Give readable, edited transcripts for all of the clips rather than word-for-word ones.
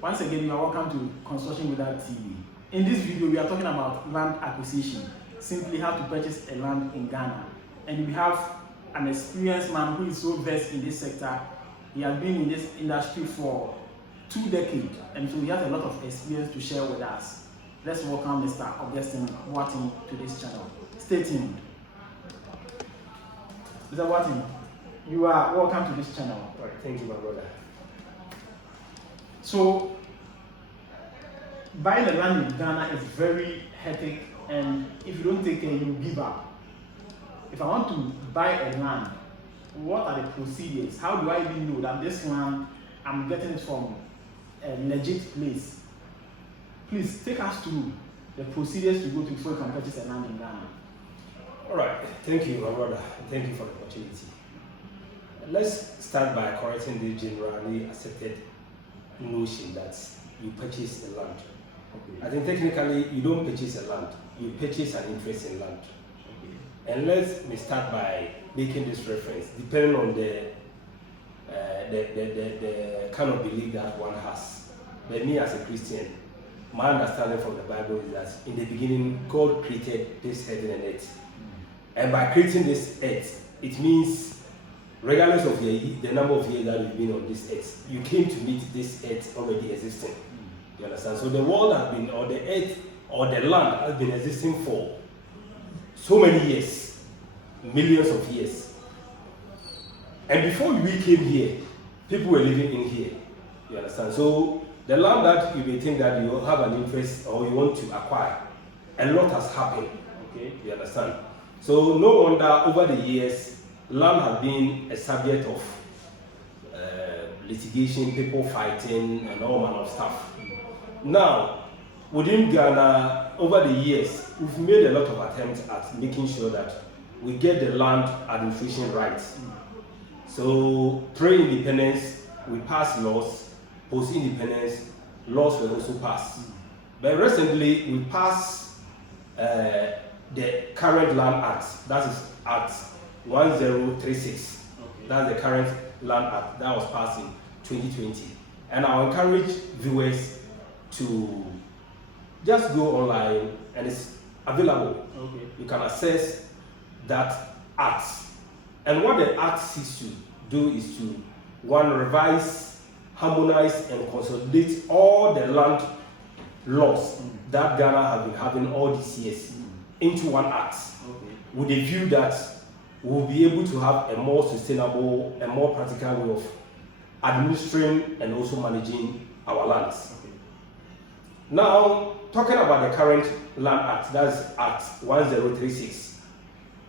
Once again, you are welcome to Construction Without TV. In this video, we are talking about land acquisition. Simply how to purchase a land in Ghana. And we have an experienced man who is so versed in this sector. He has been in this industry for 2 decades, and so he has a lot of experience to share with us. Let's welcome Mr. Augustine Watson to this channel. Stay tuned. Mr. Watson, you are welcome to this channel. All right, thank you, my brother. So, buying a land in Ghana is very hectic, and if you don't take care, you give up. If I want to buy a land, what are the procedures? How do I even know that this land I'm getting it from a legit place? Please take us through the procedures to go to before you can purchase a land in Ghana. All right, thank you, my brother. Thank you for the opportunity. Let's start by correcting the generally accepted notion that you purchase a land. Okay. I think technically you don't purchase a land, you purchase an interest in land. Okay. And let me start by making this reference, depending on the kind of belief that one has. But me as a Christian, my understanding from the Bible is that in the beginning, God created this heaven and earth. And by creating this earth, it means regardless of the number of years that you've been on this earth, you came to meet this earth already existing. You understand? So the world has been, or the earth, or the land has been existing for so many years, millions of years. And before we came here, people were living in here. You understand? So the land that you may think that you have an interest or you want to acquire, a lot has happened. Okay, you understand? So no wonder over the years, land has been a subject of litigation, people fighting, and all manner of stuff. Now, within Ghana, over the years, we've made a lot of attempts at making sure that we get the land administration right. So, pre-independence, we passed laws. Post-independence, laws were also passed. But recently, we passed the current Land Act. That is Act 1036. Okay. That's the current Land Act that was passed in 2020. And I encourage viewers to just go online, and it's available. Okay. You can access that act. And what the act seeks to do is to, one, revise, harmonize, and consolidate all the land laws that Ghana has been having all these years into one act. Okay. With a view that we'll be able to have a more sustainable and more practical way of administering and also managing our lands. Okay. Now, talking about the current Land Act, that's Act 1036.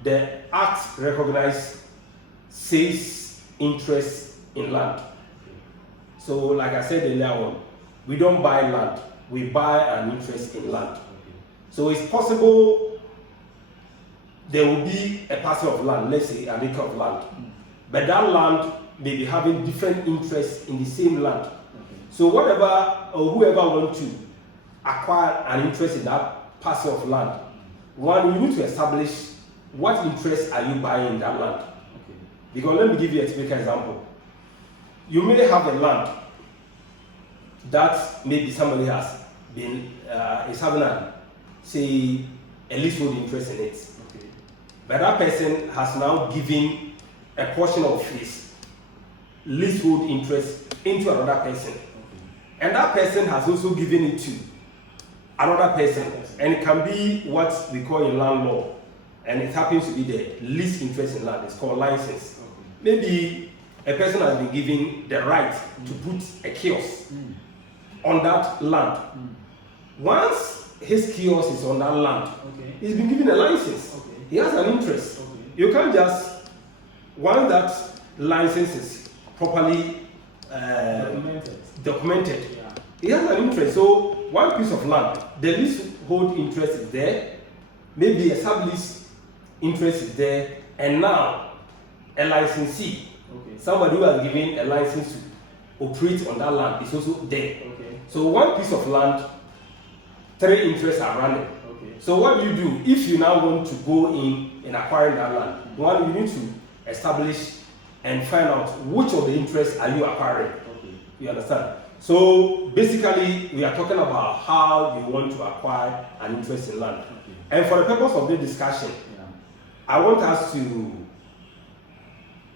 The Act recognizes sales interest in land. Okay. So, like I said earlier on, we don't buy land, we buy an interest in land. Okay. So, it's possible there will be a parcel of land, let's say an acre of land, but that land may be having different interests in the same land. Okay. So whatever or whoever wants to acquire an interest in that parcel of land, one, you need to establish what interest are you buying in that land. Okay. Because let me give you a typical example. You may have a land that maybe somebody has been is having say a leasehold interest in it. But that person has now given a portion of his leasehold interest into another person. Okay. And that person has also given it to another person. And it can be what we call in land law. And it happens to be the lease interest in land. It's called license. Okay. Maybe a person has been given the right to put a kiosk on that land. Once his kiosk is on that land, okay, he's been given a license. Okay. He has an interest. Okay. You can't just, once that license is properly documented, yeah, he has an interest. So one piece of land, the leasehold interest is there, maybe a sub-lease interest is there, and now a licensee, okay, somebody who has given a license to operate on that land is also there. Okay. So one piece of land, 3 interests are running. Okay. So what do? If you now want to go in acquiring that land, one, you need to establish and find out which of the interests are you acquiring. Okay. You understand? So basically, we are talking about how you want to acquire an interest in land. Okay. And for the purpose of this discussion, Yeah. I want us to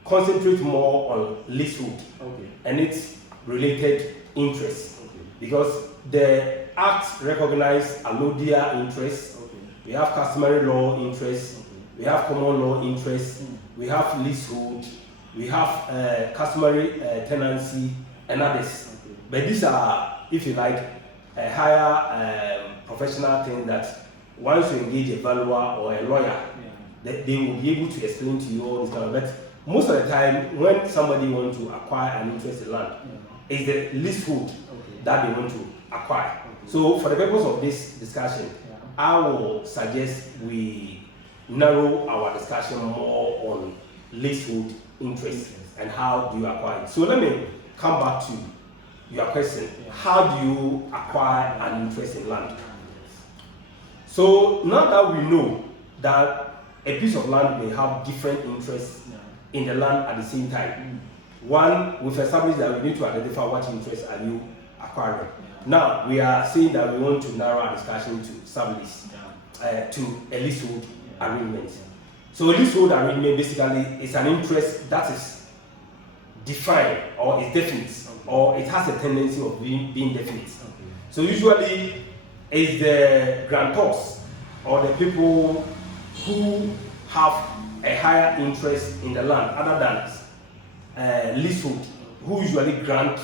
concentrate more on leasehold Okay. and its related interests. Okay. Because the Act recognizes allodial interests, Okay. we have customary law interests, Okay. we have common law interests, we have leasehold, we have customary tenancy, and others. Okay. But these are, if you like, a higher professional thing that once you engage a valuer or a lawyer, Yeah. they will be able to explain to you all this kind of. But most of the time, when somebody wants to acquire an interest in land, Yeah. it's the leasehold Okay. that they want to acquire. Okay. So, for the purpose of this discussion, Yeah. I will suggest we narrow our discussion more on leasehold interest and how do you acquire it. So, let me come back to your question. Yeah. How do you acquire an interest in land? Yes. So, now that we know that a piece of land may have different interests Yeah. in the land at the same time, one, we've established that we need to identify what interests are you acquiring. Now, we are saying that we want to narrow our discussion to sublease, to a leasehold arrangement. So, a leasehold arrangement basically is an interest that is defined or is definite, or it has a tendency of being definite. Okay. So, usually, it's the grantors or the people who have a higher interest in the land other than leasehold, who usually grant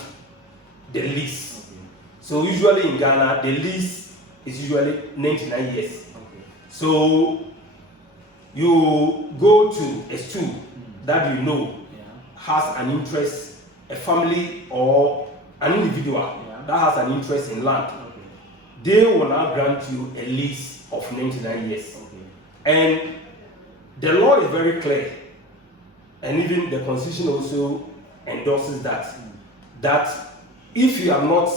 the lease. So usually in Ghana, the lease is usually 99 years. Okay. So you go to a school that you know has an interest, a family or an individual that has an interest in land. Okay. They will now grant you a lease of 99 years. Okay. And the law is very clear, and even the constitution also endorses that, that if you are not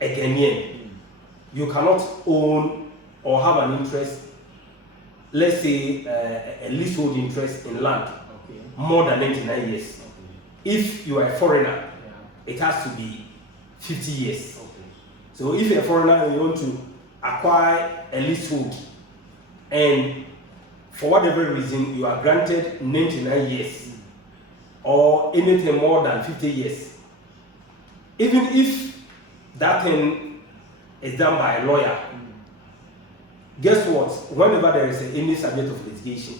a Ghanaian, you cannot own or have an interest, let's say a leasehold interest in land Okay. more than 99 years. Okay. If you are a foreigner, Yeah. it has to be 50 years. Okay. So if you're a foreigner and you want to acquire a leasehold, and for whatever reason you are granted 99 years or anything more than 50 years, even if that thing is done by a lawyer, guess what? Whenever there is any subject of litigation,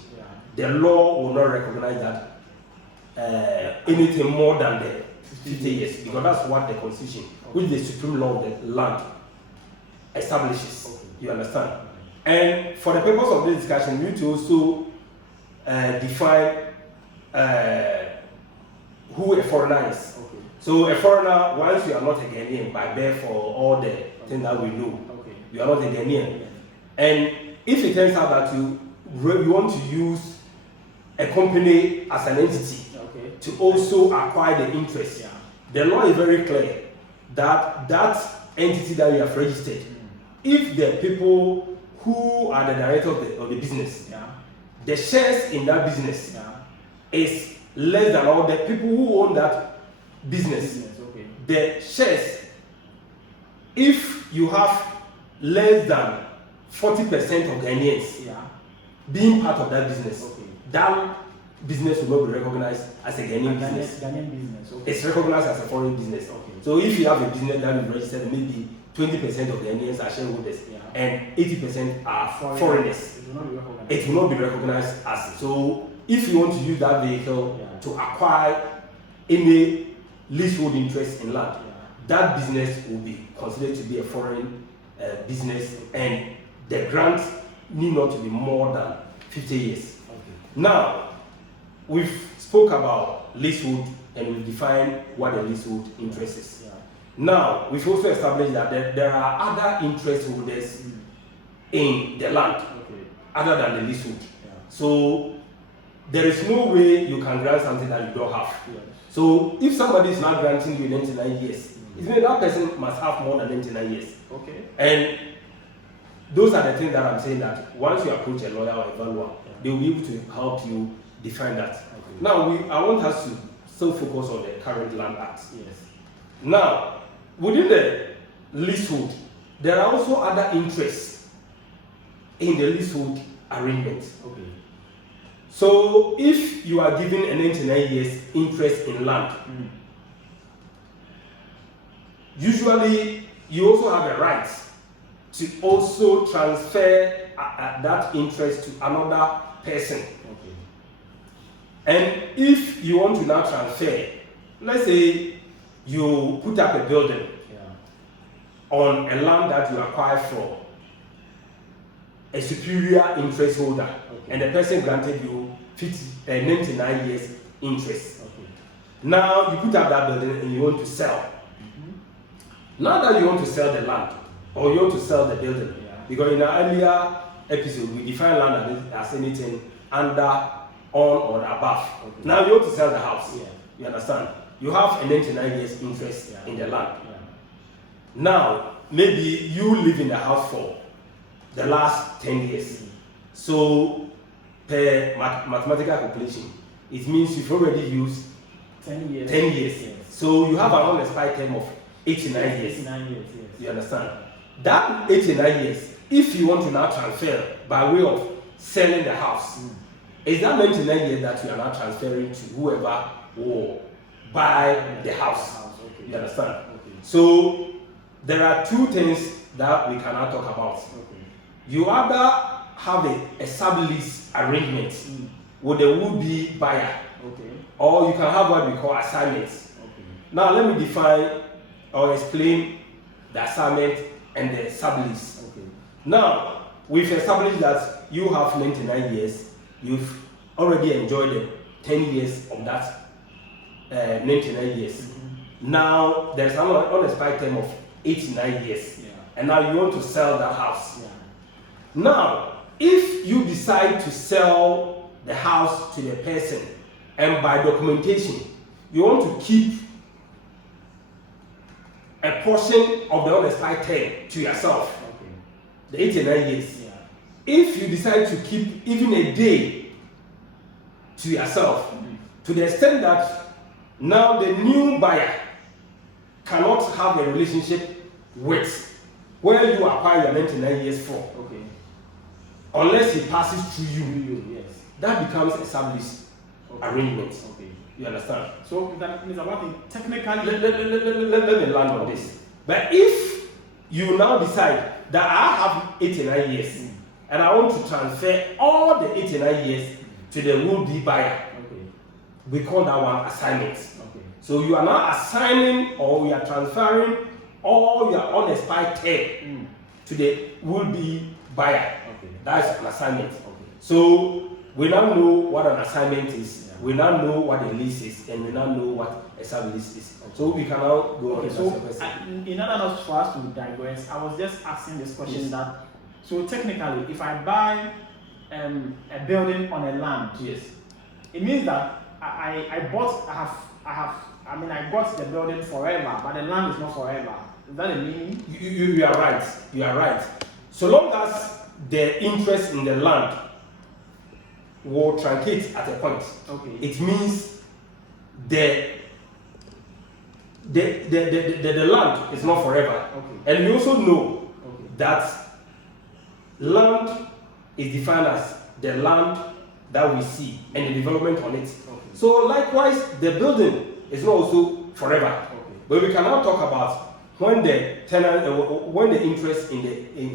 the law will not recognize that anything more than the 50 years, because that's what the constitution, which is the supreme law of the land, establishes. Okay. You understand? And for the purpose of this discussion, we need to also define who a foreigner is. Okay. So a foreigner, once you are not a Ghanaian by birth for all the things that we know, Okay. you are not a Ghanaian. And if it turns out that you want to use a company as an entity Okay. to also acquire the interest, Yeah. the law is very clear that that entity that you have registered, if the people who are the director of the business, Yeah. the shares in that business Yeah. is less than all the people who own that business, Okay. the shares, if you have less than 40% of Ghanaians Yeah. being part of that business, Okay. that business will not be recognized as a Ghanaian business. Ghanaian business. Okay. It's recognized as a foreign business. Okay. So if you have a business that is registered, maybe 20% of Ghanaians are shareholders, Yeah. and 80% are foreigners. It will not be recognized. It will not be recognized as. So if you want to use that vehicle to acquire any leasehold interest in land, that business will be considered to be a foreign business, and the grant need not to be more than 50 years. Okay. Now, we've spoke about leasehold and we've defined what a leasehold interest is. Yeah. Now, we've also established that there are other interest holders in the land Okay. other than the leasehold. Yeah. So, there is no way you can grant something that you don't have. Yes. So, if somebody is not granting you 99 years, it means that person must have more than 99 years. Okay. And those are the things that I'm saying, that once you approach a lawyer or a valuer, they will be able to help you define that. Okay. Now, I want us to still focus on the current Land Act. Yes. Now, within the leasehold, there are also other interests in the leasehold arrangement. Okay. So if you are given a 99 years interest in land, usually you also have a right to also transfer that interest to another person. Okay. And if you want to now transfer, let's say you put up a building on a land that you acquire from a superior interest holder, and the person granted you 99 years interest. Okay. Now you put up that building and you want to sell. Now that you want to sell the land or you want to sell the building, because in our earlier episode we define land as anything under, on, or above. Okay. Now you want to sell the house. You understand? You have a 99 years interest in the land. Now maybe you live in the house for the last 10 years. So per mathematical calculation, it means you've already used 10 years. 10 years. Yes. So you have an unexpired term of 89 years. 89 years, yes. You understand? That 89 years, if you want to now transfer by way of selling the house, is that 99 years that you are now transferring to whoever will buy the house. Okay. You understand? Okay. So there are two things that we cannot talk about. Okay. You either have a sublease arrangement with a would-be buyer, or you can have what we call assignments. Okay. Now let me define or explain the assignment and the sublease. Okay. Now we've established that you have 99 years. You've already enjoyed the 10 years of that 99 years. Now there's an unexpired term of 89 years, and now you want to sell that house. Now if you decide to sell the house to the person, and by documentation you want to keep a portion of the unexpired term to yourself, the 89 years. If you decide to keep even a day to yourself, to the extent that now the new buyer cannot have a relationship with where you acquire your 99 years for, unless he passes through you, that becomes a sublease arrangement. You understand? So that means about it technically. Let me land on this. But if you now decide that I have 89 years and I want to transfer all the 89 years to the would-be buyer, we call that one assignment. So you are now assigning, or you are transferring all your unexpired term to the would-be buyer. That's an assignment. So we now know what an assignment is. We now know what a lease is, and we now know what a sublease is. So we can now go on. So in order not for us to digress, I was just asking this question that, so technically, if I buy a building on a land, it means that I got the building forever, but the land is not forever. Is that a meaning? You are right. You are right. So long as the interest in the land will truncate at a point, it means the land is not forever. And we also know that land is defined as the land that we see and the development on it. So likewise, the building is not also forever. But we can now talk about when the tenant, when the interest in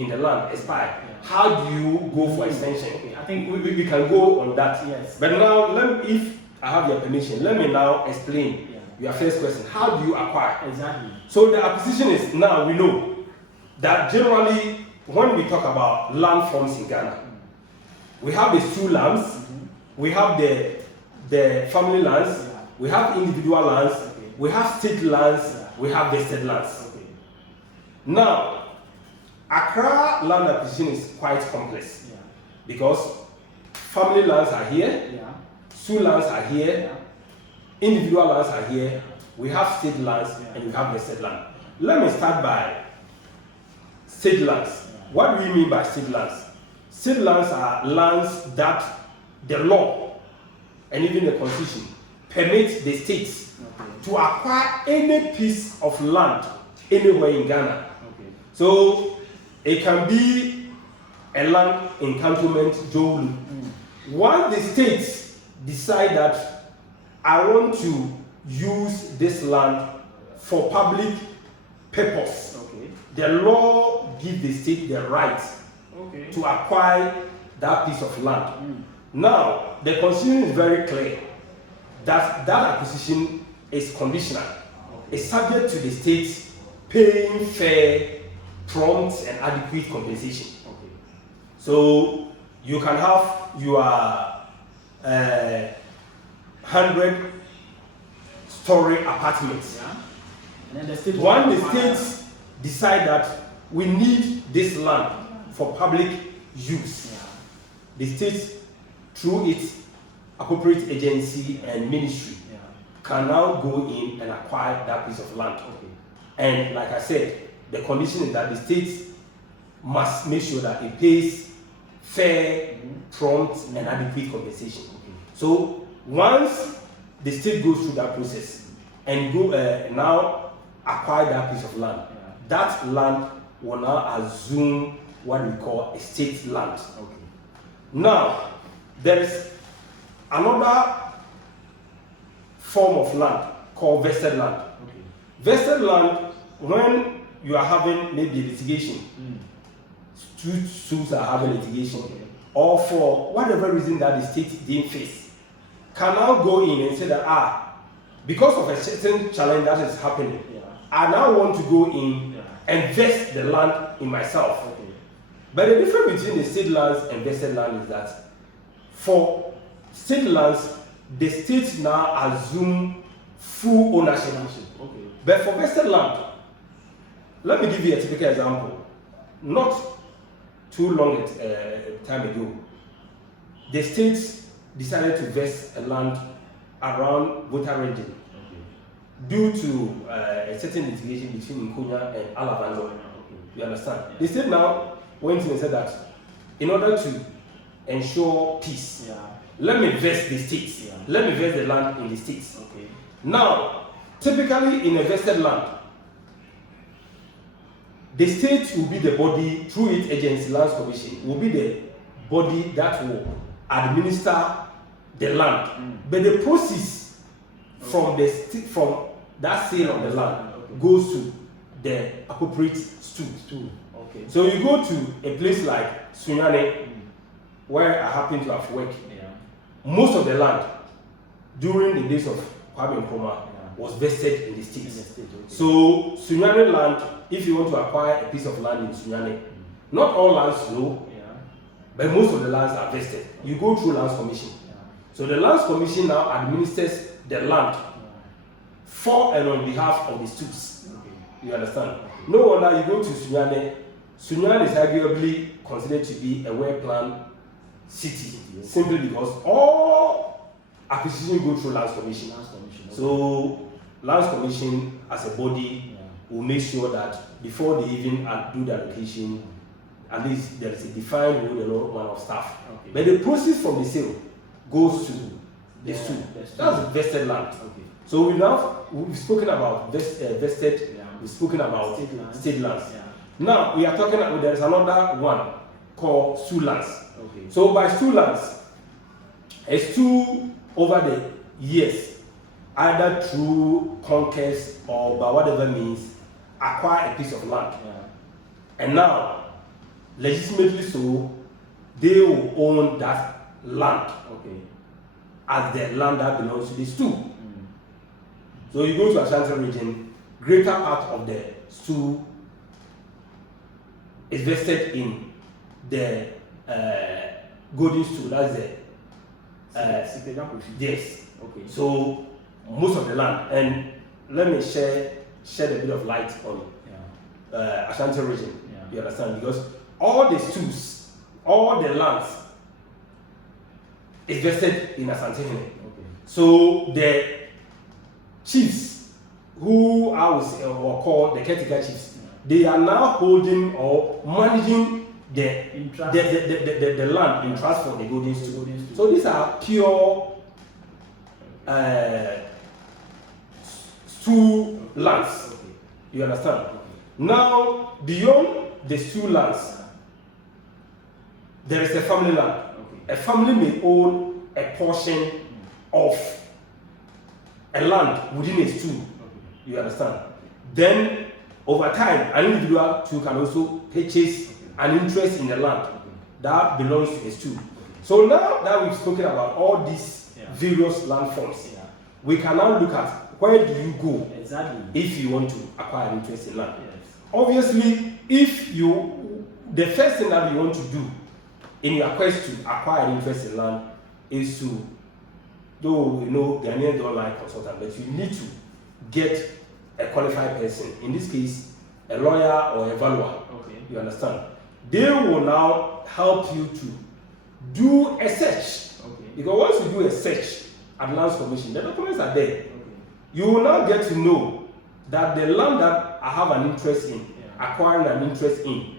the land expires. How do you go for extension? I think we can go on that. But now, if I have your permission, let me now explain your first question. How do you acquire? Exactly. So the acquisition is, now we know that generally when we talk about land forms in Ghana, we have the school lands, we have the family lands, we have individual lands, we have state lands, we have vested lands. Now, Accra land acquisition is quite complex because family lands are here, school lands are here, individual lands are here, we have state lands, and we have vested land. Let me start by state lands. What do we mean by state lands? State lands are lands that the law and even the constitution permit the states to acquire any piece of land anywhere in Ghana. Okay. So it can be a land in Cantonment, Jolu. Once the states decide that I want to use this land for public purpose, Okay. the law gives the state the right to acquire that piece of land. Now, the constitution is very clear that that acquisition is conditional. It's subject to the state paying fair, prompt, and adequate compensation. Okay. So you can have your 100-story apartments. Yeah. And then the state When the states decide that we need this land for public use, the state, through its appropriate agency and ministry, can now go in and acquire that piece of land. Okay. And like I said, the condition is that the state must make sure that it pays fair, prompt, and adequate compensation. Okay. So once the state goes through that process and go now acquire that piece of land, that land will now assume what we call a state land. Okay. Now, there is another form of land called vested land. Okay. Vested land, when you are having maybe litigation, two suits are having litigation, or for whatever reason that the state didn't face, can now go in and say that, because of a certain challenge that is happening, I now want to go in and vest the land in myself. Okay. But the difference between the state lands and vested land is that for state lands, the state now assume full ownership. Okay. But for vested land, let me give you a typical example. Not too long time ago, the state decided to vest a land around Volta region due to a certain litigation between Nkonya and Alabando. You understand? The state now went in and said that in order to ensure peace, let me vest the states. Let me vest the land in the states. Okay. Now, typically in a vested land, the state will be the body, through its agency, Lands Commission, will be the body that will administer the land. But the proceeds from that sale of the land goes to the appropriate stool. Okay. So you go to a place like Sunyane, where I happen to have worked. Most of the land during the days of Kwame Nkrumah was vested in the states. So Sunyane land, if you want to acquire a piece of land in Sunyane, not all lands know, but most of the lands are vested. You go through Lands Commission. So the Lands Commission now administers the land for and on behalf of the stools. You understand? No wonder you go to Sunyane. Sunyane is arguably considered to be a well-planned city, simply because all acquisitions go through Lands Commission. So Lands Commission as a body will make sure that before they even do the allocation, at least there is a defined rule and all manner of stuff. But the proceeds from the sale goes to the stool. That's vested land. So we've spoken about vested, we've spoken about state lands. Now we are talking about, there is another one called stool lands. So by stool lands, a stool over the years, either through conquest or by whatever means, acquire a piece of land. And now, legitimately so, they will own that land as the land that belongs to the stool. So you go to Ashanti region, greater part of the stool is vested in the golden stool. That's the yes. So most of the land, and let me shed a bit of light on Ashanti region. You understand? Because all the stools, all the lands is vested in Ashanti. So the chiefs, who I would say or called the caretaker chiefs, they are now holding or managing the land in trust for the golden stool. So these are pure stool lands. You understand? Now, beyond these two lands, there is a family land. A family may own a portion of a land within a stool. You understand? Then, over time, an individual too can also purchase an interest in the land that belongs to a stool. So now that we've spoken about all these various land forms, we can now look at where do you go if you want to acquire an interest in land. Obviously, if the first thing that you want to do in your quest to acquire an interest in land is to, though you know Ghanaians don't like consultant, but you need to get a qualified person. In this case, a lawyer or a valuer. You understand? They will now help you to do a search. Because once you do a search at Lands Commission, the documents are there. You will now get to know that the land that I have an interest in, acquiring an interest in,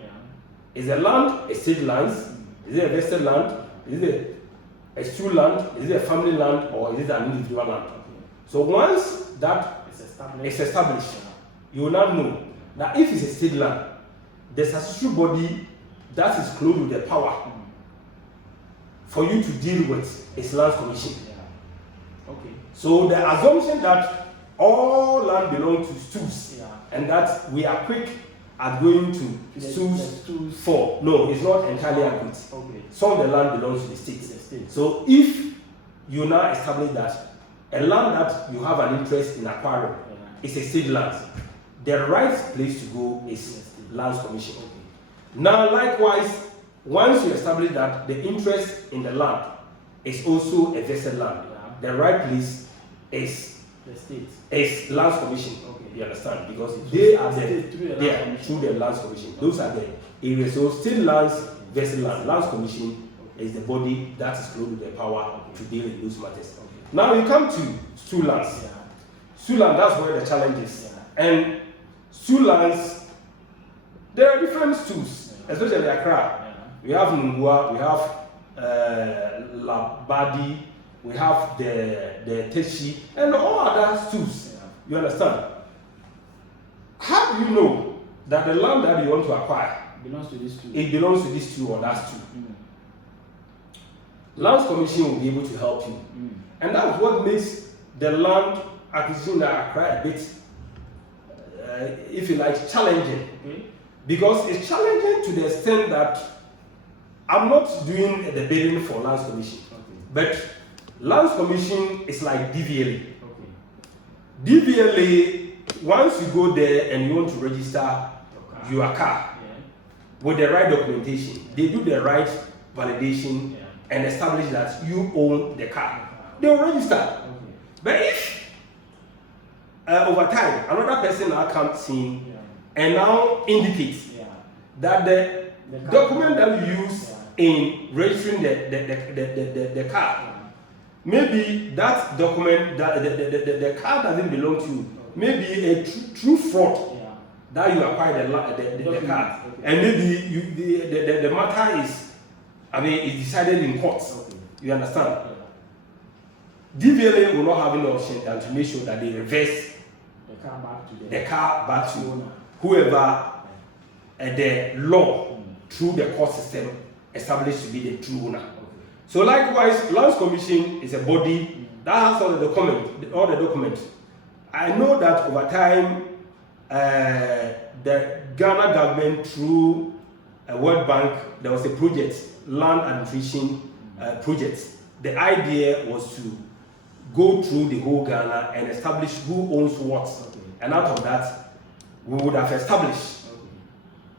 is a land, a state lands, is it a vested land, is it a stool land, is it a family land, or is it an individual land? So once that is established, you will now know that if it's a state land, the statutory body that is clothed with the power for you to deal with is Lands Commission. So the assumption that all land belongs to stools and that we are quick at going to stools for, no, it's not entirely accurate. Some of the land belongs to the state. So if you now establish that a land that you have an interest in acquiring is a state land, the right place to go is Lands Commission. Now, likewise, once you establish that the interest in the land is also a vested land, the right place is the state. Is Lands Commission. You understand? Because they are there through the Lands Commission. Those are the areas. So, state lands, vested land. Lands Commission is the body that is clothed with the power to deal in those matters. Now, you come to stool lands. Stool land, that's where the challenge is. And stool lands, there are different stools, especially Accra. We have Nungua, we have Labadi, we have the Teshi, and all other stools. You understand? How do you know that the land that you want to acquire belongs to this stool? It belongs to this stool or that stool? Lands Commission will be able to help you. And that's what makes the land acquisition that Accra a bit, if you like, challenging. Because it's challenging to the extent that I'm not doing the bidding for Lands Commission. But Lands Commission is like DVLA. DVLA, once you go there and you want to register your car with the right documentation, they do the right validation and establish that you own the car. They will register. But if over time another person now comes in and now indicates that the document that you use in registering the car, maybe that document, that the car doesn't belong to you, maybe a true fraud that you acquired the car, and maybe the matter is, is decided in court. You understand? DVLA will not have any option than to make sure that they reverse the car back to whoever the law through the court system established to be the true owner. So likewise, Lands Commission is a body that has all the documents. I know that over time, the Ghana government through World Bank, there was a project, land administration project. The idea was to go through the whole Ghana and establish who owns what. And out of that, we would have established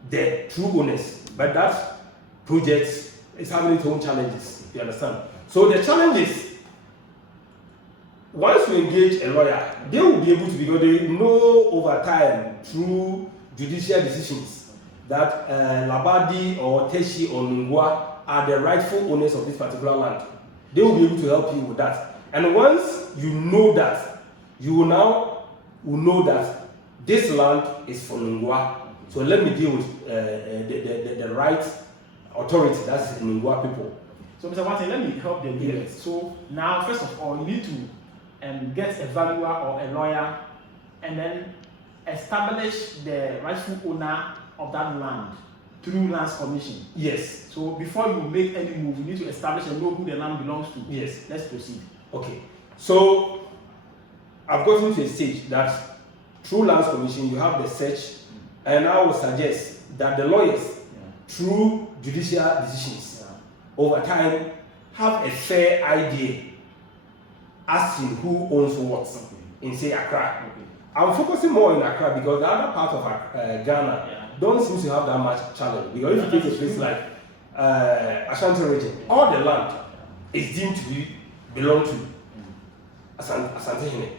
the true owners. But that project is having its own challenges. You understand? So the challenge is, once you engage a lawyer, they will be able to, because they know over time through judicial decisions that Labadi or Teshi or Nungwa are the rightful owners of this particular land. They will be able to help you with that. And once you know that, you will now know that this land is for Nungwa. So let me deal with the right authority, that's the Nungwa people. So Mr. Martin, let me help them here. So now, first of all, you need to get a valuer or a lawyer, and then establish the rightful owner of that land through lands commission. Yes. So before you make any move, you need to establish and know who the land belongs to. Yes. Let's proceed. Okay. So I've gotten to a stage that through lands commission you have the search, and I would suggest that the lawyers, through judicial decisions, over time have a fair idea as to who owns what in say Accra. I'm focusing more in Accra because the other part of Ghana don't seem to have that much challenge. Because if you take a place like Ashanti region, all the land is deemed to belong to Asante Hene.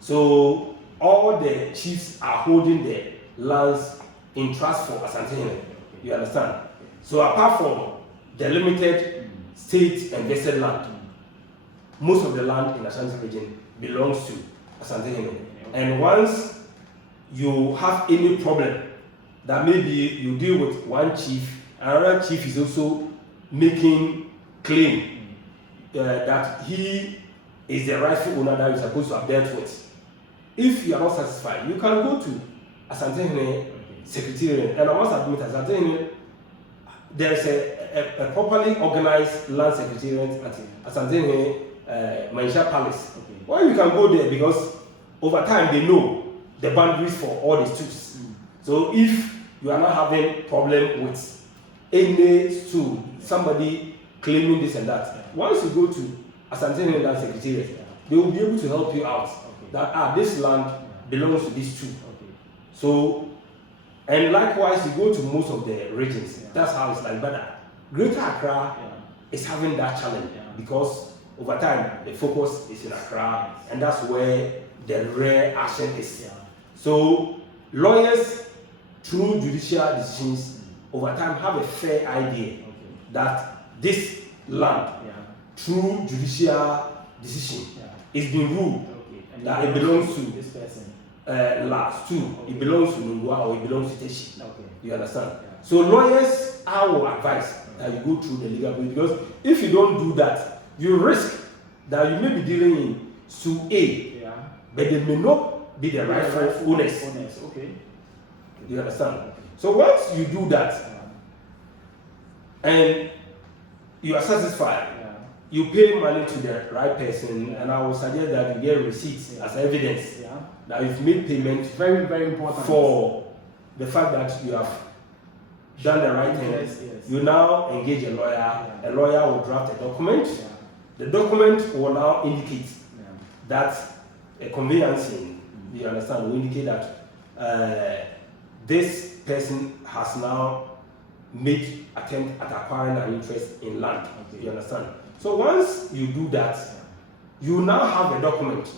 So all the chiefs are holding the lands in trust for Asante Hene. You understand? So apart from the limited state and vested land, most of the land in Ashanti region belongs to Asante Hene. And once you have any problem that maybe you deal with one chief, another chief is also making claim that he is the rightful owner that you're supposed to have dealt with. If you are not satisfied, you can go to Asante Hene Secretariat, and I must admit, Asante Hene, there's a properly organized land secretariat at Asante Hene Maisha Palace. Well, you can go there because over time they know the boundaries for all the stools. So if you are not having problem with any stool, somebody claiming this and that, once you go to Asante Hene Land Secretariat, they will be able to help you out. That this land belongs to this stool. So, and likewise, you go to most of the regions. That's how it's like. But Greater Accra is having that challenge because over time the focus is in Accra, and that's where the rare action is. So lawyers, through judicial decisions, over time have a fair idea that this land, through judicial decision, is being ruled that it belongs to this person. Last two, it belongs to Nungwa or it belongs to Teshi. You understand? So lawyers, I will advise that you go through the legal way, because if you don't do that, you risk that you may be dealing in Su A, but they may not be the rightful owners. You understand? So once you do that, and you are satisfied, you pay money to the right person, and I will suggest that you get receipts as evidence that you've made payment. Very, very important for the fact that you have done the right thing. You now engage a lawyer. A lawyer will draft a document. The document will now indicate that a conveyancing, you understand, will indicate that this person has now made attempt at acquiring an interest in land. You understand? So once you do that, you now have a document.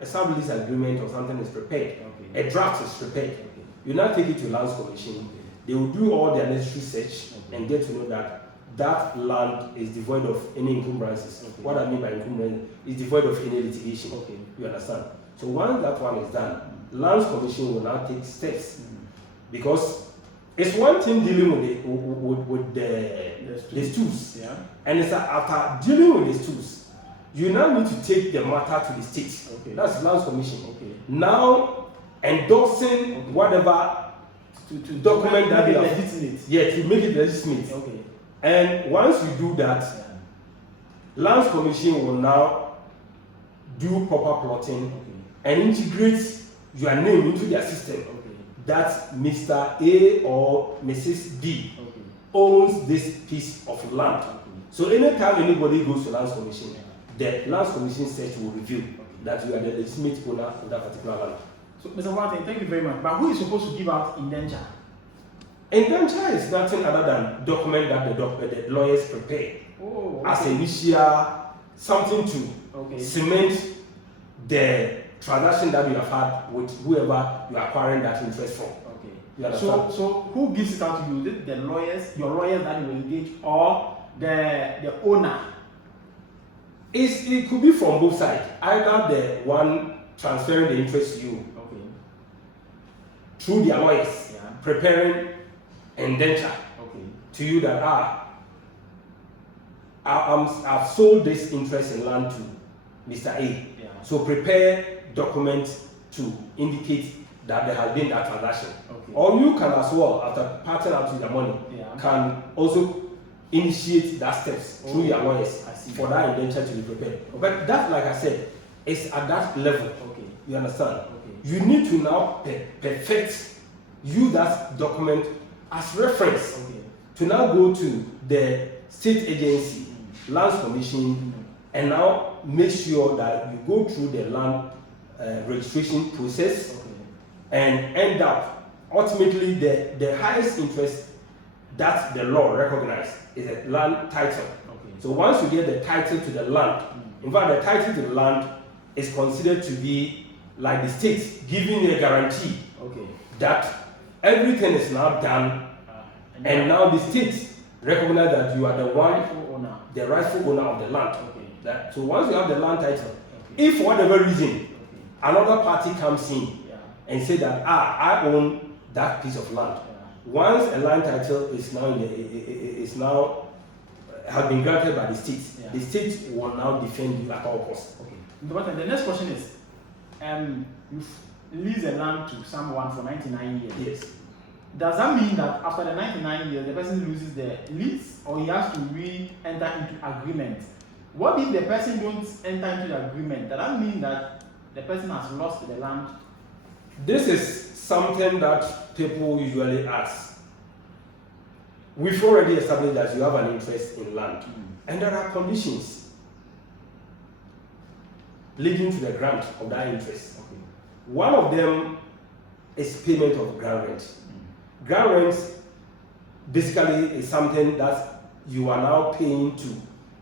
A sub-lease agreement or something is prepared. A draft is prepared. You now take it to Lands Commission. They will do all their necessary search and get to know that that land is devoid of any encumbrances. What I mean by encumbrance is devoid of any litigation. You understand? So once that one is done, Lands Commission will now take steps, because it's one thing dealing with the stools, and it's after dealing with the stools, you now need to take the matter to the state. That's Lands Commission. Now endorsing whatever to document that they have, to make it legitimate. And once you do that, Lands Commission will now do proper plotting and integrate your name into their system. That Mr. A or Mrs. B owns this piece of land. So anytime anybody goes to Lands Commission, the Lands Commission search will reveal that you are the legitimate owner of that particular land. So, Mr. Martin, thank you very much. But who is supposed to give out indenture? Indenture is nothing other than document that the lawyers prepare as initial something to cement the transaction that you have had with whoever you are acquiring that interest from. So who gives it out to you? The lawyers, your lawyers that you will engage, or the owner? It could be from both sides. Either the one transferring the interest to you through their lawyers, preparing indenture to you that I've sold this interest in land to Mr. A. So prepare documents to indicate that there has been that transaction. Okay. Or you can as well, after parting out with the money, can also initiate that steps through your lawyers for that indenture to be prepared. Okay. But that, like I said, is at that level. Okay. You understand? Okay. You need to now perfect, use that document as reference to now go to the state agency, lands commission, and now make sure that you go through the land registration process and end up ultimately the highest interest that the law recognizes is a land title. So once you get the title to the land, in fact the title to the land is considered to be like the state giving you a guarantee that everything is now done, and now the state recognize that you are the rightful owner of the land. So once you have the land title, if for whatever reason another party comes in and say that I own that piece of land, once a land title is now has been granted by the state will now defend you at all costs. But the next question is, you lease a land to someone for 99 years. Yes. Does that mean that after the 99 years, the person loses the lease, or he has to re-enter into agreement? What if the person don't enter into the agreement? Does that mean that the person has lost the land? This is something that people usually ask. We've already established that you have an interest in land, and there are conditions leading to the grant of that interest. One of them is payment of ground rent. Ground rent basically is something that you are now paying to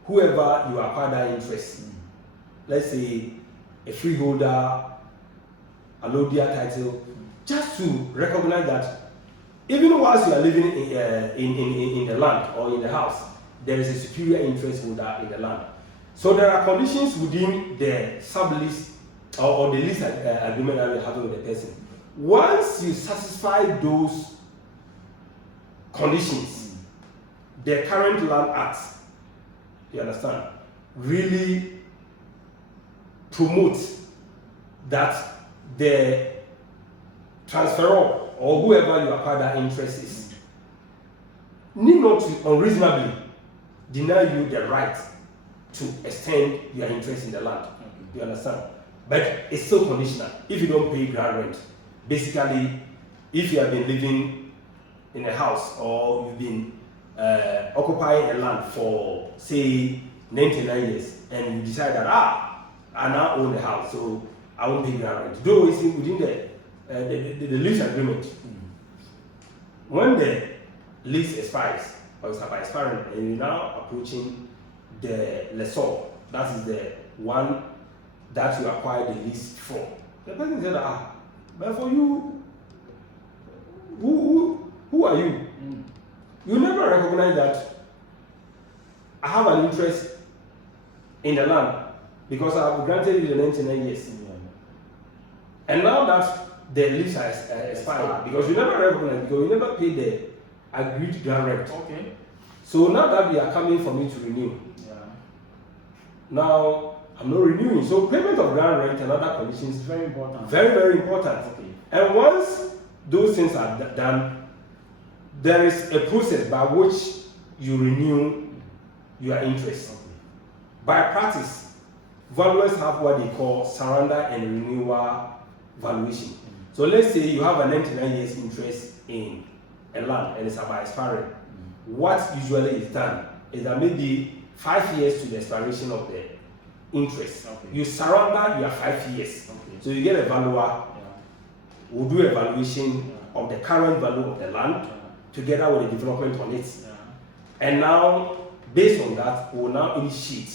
whoever you acquire that interest. Let's say a freeholder, a lodia title, just to recognize that even whilst you are living in the land or in the house, there is a superior interest holder in the land. So there are conditions within the sublease or the lease agreement that you have with the person. Once you satisfy those conditions, the current Land Act, you understand, really promotes that the transferor or whoever you acquire that interest is need not to unreasonably deny you the right to extend your interest in the land. You understand? But it's still conditional. If you don't pay ground rent, basically, if you have been living in a house or you've been occupying a land for say 99 years and you decide that I now own the house, so I won't pay ground rent. Though it's within the lease agreement. When the lease expires or is about expiring and you're now approaching the lessor, that is the one that you acquired the lease for, the person said, but for you, who are you? You never recognize that I have an interest in the land because I have granted you the 99 years. And now that the lease has expired, because you never recognize, because you never paid the agreed ground rent. So now that we are coming for me to renew, now I'm not renewing. So payment of ground rent and other conditions is very important. Very, very important. And once those things are done, there is a process by which you renew your interest. By practice, valuers have what they call surrender and renewal valuation. So let's say you have a 99 years interest in a land and it's about expiring. What usually is done is that maybe 5 years to the expiration of the interest, you surrender your 5 years. So you get a valuer, will do a valuation of the current value of the land together with the development on it. And now, based on that, we will now initiate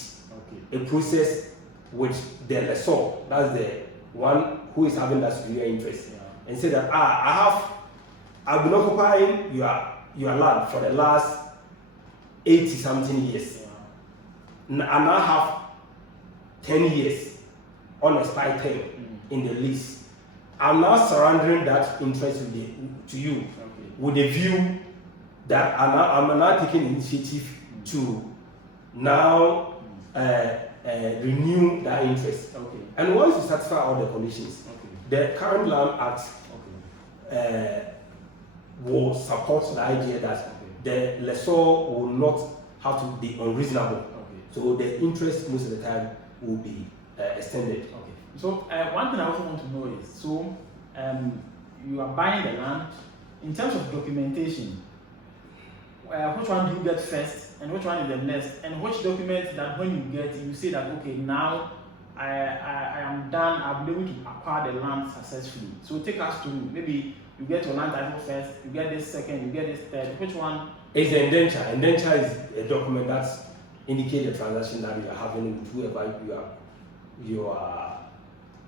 a process with the lessor, that's the one who is having that superior interest, and say that I've been occupying your land for the last 80 something years. And I now have 10 years unexpired term in the lease. I'm now surrendering that interest to you with a view that I'm now taking initiative to now renew that interest. And once you satisfy all the conditions, the current Land Act will support the idea that the lessor will not have to be unreasonable. So the interest most of the time will be extended. So one thing I also want to know is, so you are buying the land. In terms of documentation, which one do you get first, and which one is the next, and which document that when you get, you say that okay, now I am done, I've been able to acquire the land successfully. So take us through. Maybe you get your land title first, you get this second, you get this third. Which one? It's the indenture. Indenture is a document that indicates the transaction that you are having with whoever you are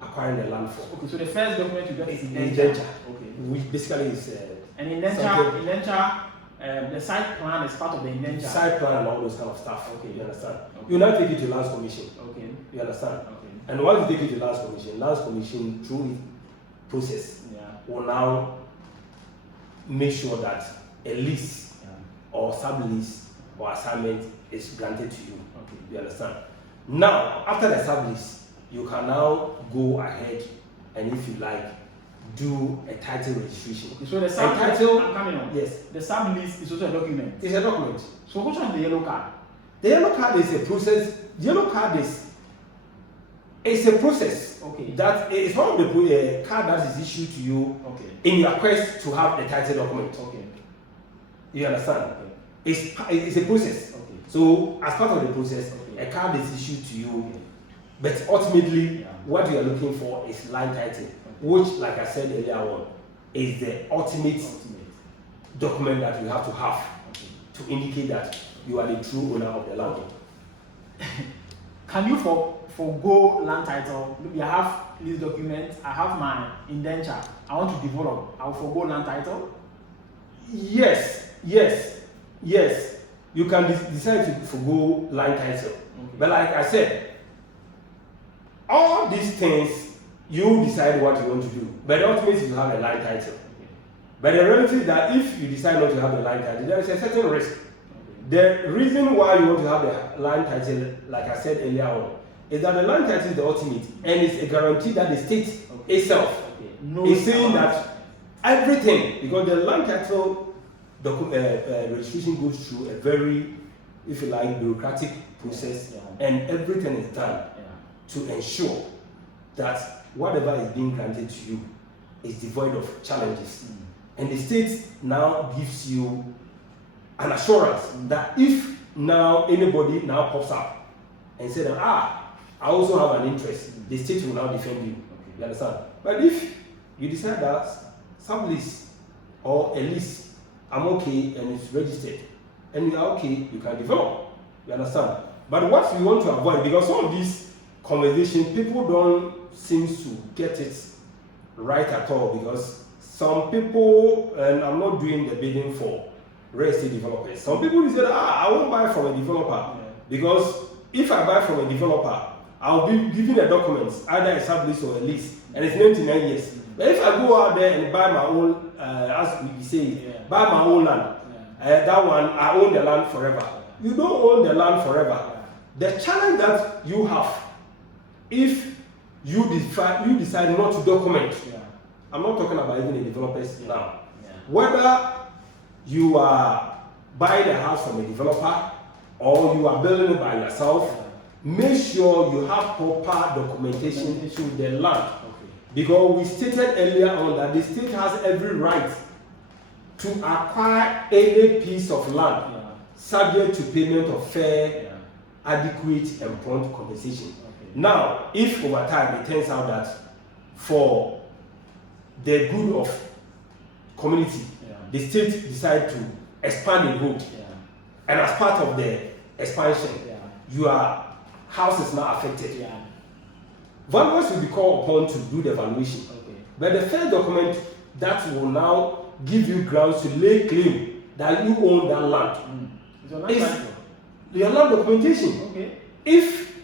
acquiring the land for. Okay, so the first document you get is indenture. Okay. Which basically is and indenture, the site plan is part of the indenture. Site plan and all those kind of stuff. Okay, you understand? Okay. You now take it to lands commission. Okay. You understand? Okay. And once you take it to lands commission through the process will now make sure that a lease or sublease or assignment is granted to you. Okay. You understand? Now, after the sublease, you can now go ahead and, if you like, do a title registration. Okay, so the title, I'm coming on. Yes. The sublease is also a document. It's a document. So which one is the yellow card? The yellow card is a process. The yellow card is a process. Okay. That is one of the card that is issued to you in your quest to have the title document. Okay. You understand? Okay. It's a process. Okay. So as part of the process, a card is issued to you, but ultimately what you are looking for is land title, which, like I said earlier on, is the ultimate document that you have to have to indicate that you are the true owner of the land. Can you forgo land title? Maybe I have lease document, I have my indenture, I want to develop, I'll forgo land title? Yes. You can decide to forgo land title. But like I said, all these things, you decide what you want to do. But ultimately, you have a land title. But the reality is that if you decide not to have the land title, there is a certain risk. The reason why you want to have the land title, like I said earlier on, is that the land title is the ultimate, and it's a guarantee that the state itself is saying that everything, because the land title registration goes through a very, if you like, bureaucratic process, and everything is done to ensure that whatever is being granted to you is devoid of challenges. And the state now gives you an assurance that if now anybody now pops up and says that, I also have an interest, the state will now defend you. You understand? But if you decide that sublease or a lease, I'm okay and it's registered, and you are okay, you can develop. You understand? But what we want to avoid, because some of these conversations, people don't seem to get it right at all, because some people, and I'm not doing the bidding for real estate developers, some people say, I won't buy from a developer, because if I buy from a developer, I'll be given a document, either a sublease or a lease, and it's 99 years. But if I go out there and buy my own, as we say, buy my own land, that one, I own the land forever. You don't own the land forever. The challenge that you have, if you decide not to document, I'm not talking about even the developers now, whether you are buying a house from a developer or you are building it by yourself, make sure you have proper documentation to the land. Because we stated earlier on that the state has every right to acquire any piece of land subject to payment of fair, adequate, and prompt compensation. Now, if over time it turns out that for the good of community, the state decide to expand the road, and as part of the expansion, your house is now affected. Valuers will be called upon to do the valuation. But the first document that will now give you grounds to lay claim that you own that land is your land documentation. If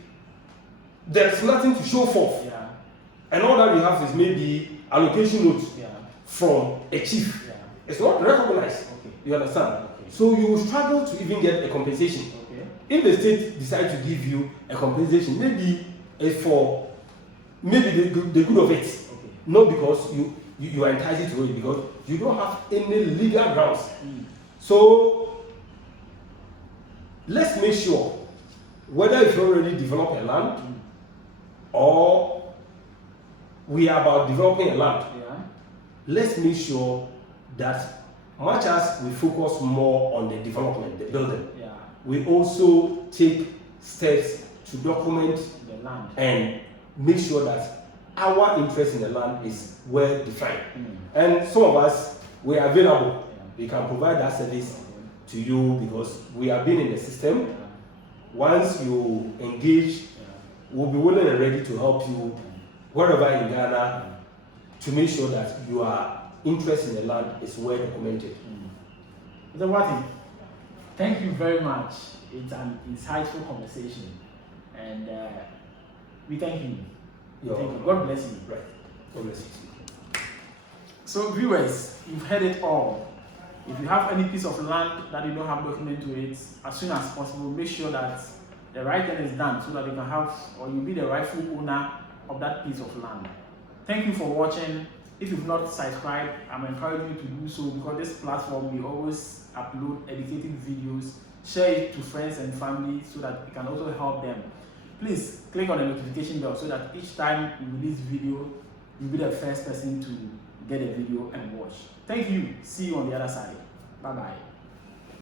there's nothing to show forth, and all that you have is maybe allocation note from a chief, it's not recognized. You understand? So you will struggle to even get a compensation. If the state decides to give you a compensation, maybe it's for the good of it, not because you are entitled to it because you don't have any legal grounds. So let's make sure whether if you already develop a land or we are about developing a land, let's make sure that much as we focus more on the development, the building, we also take steps to document the land and make sure that our interest in the land is well defined. And some of us, we are available. We can provide that service to you because we have been in the system. Once you engage, we'll be willing and ready to help you wherever in Ghana to make sure that your interest in the land is well documented. Mr. Wati, thank you very much. It's an insightful conversation, and we thank you. Thank you. God bless you. Right. God bless you. So viewers, you've heard it all. If you have any piece of land that you don't have document to it, as soon as possible, make sure that the right thing is done so that you can have, or you'll be the rightful owner of that piece of land. Thank you for watching. If you've not subscribed, I'm encouraging you to do so because this platform, we always upload educative videos. Share it to friends and family so that it can also help them. Please click on the notification bell so that each time we release video, you'll be the first person to get a video and watch. Thank you. See you on the other side. Bye-bye.